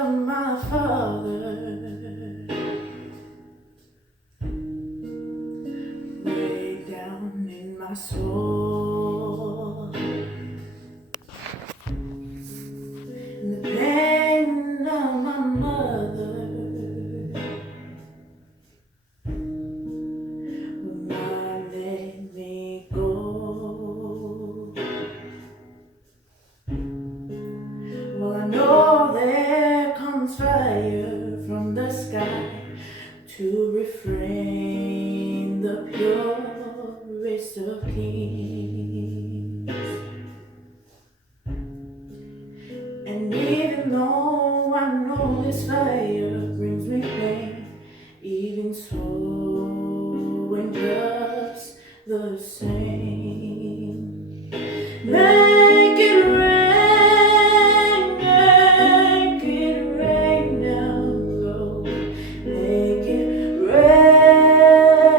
of my Father way down in my soul, and the pain of my mother will not let me go. Well, I know there comes fire from the sky to refrain the purest of kings. And even though I know this fire brings me pain, even so ain't just the same. Make it rain, make it rain down low. Make it rain,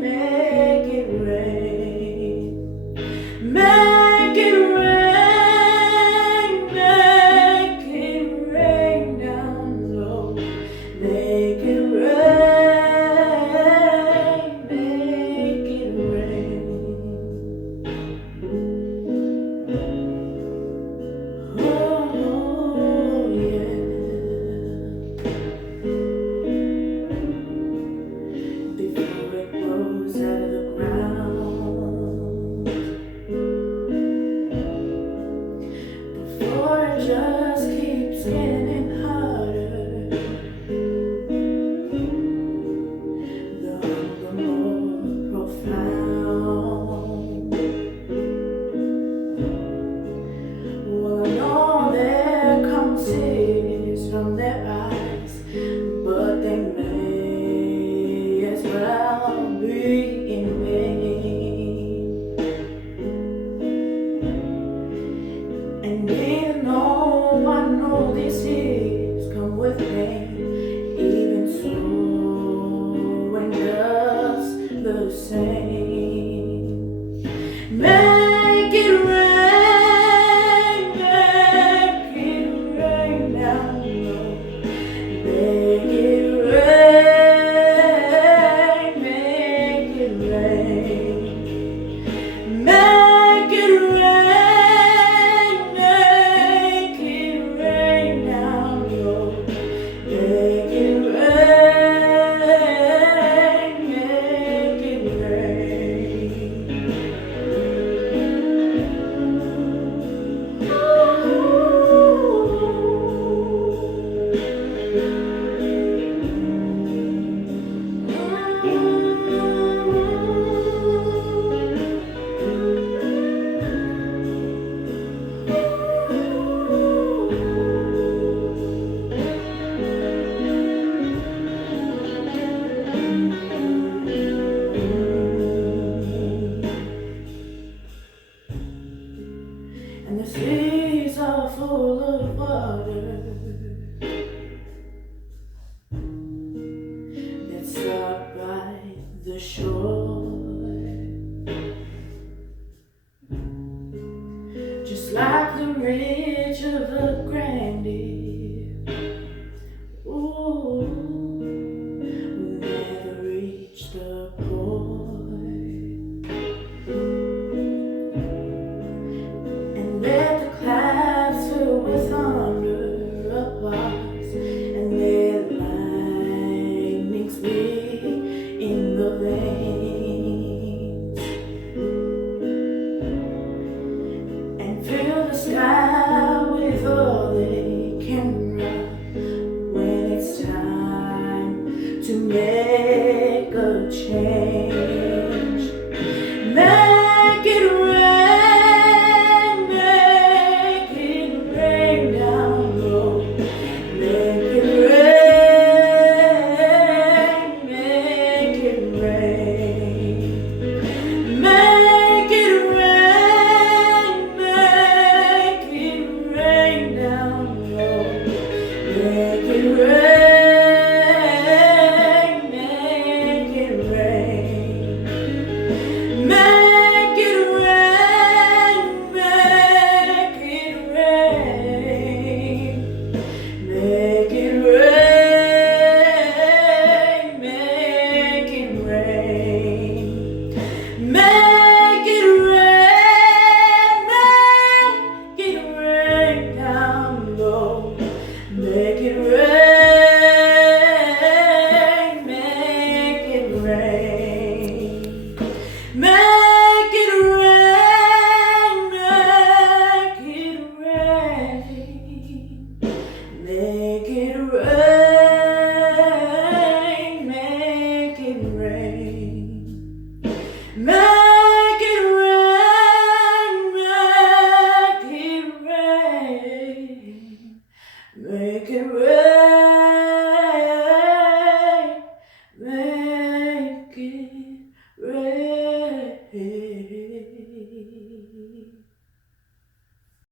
make it rain. Make it rain, make it rain down low. Make it rain, make it rain. Oh, yeah. Before it grows out of the ground, before it just keeps getting harder, the hunger more profound. Well, I know there come tears from their eyes, but they may as well be in vain. And even though I know these tears come with pain, even so ain't just the same. Make it rain, make it rain down low. Make it rain, make it rain. Make it rain, make it rain down low. Make it rain, make it rain. And the seas are full of water,